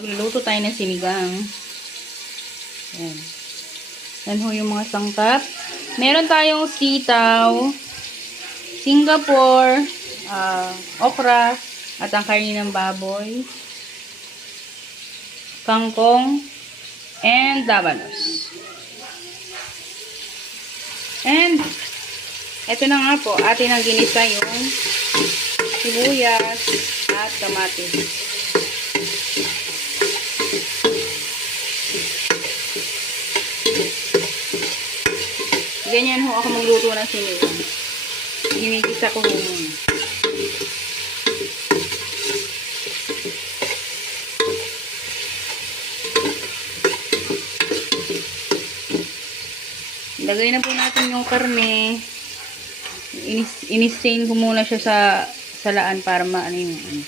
Magluluto tayo ng sinigang. Ayan. Yan ho yung mga sangkap. Meron tayong sitaw, Singapore, okra, at ang karne ng baboy, kangkong, and labanos. And, eto na nga po, atin ang ginisa yung sibuyas at kamatis. Ganyan ho ako magluto ng sinigang. Ginigisa ko ho muna. Lagay na po natin yung karne. Inistain ko muna siya sa salaan para maano yung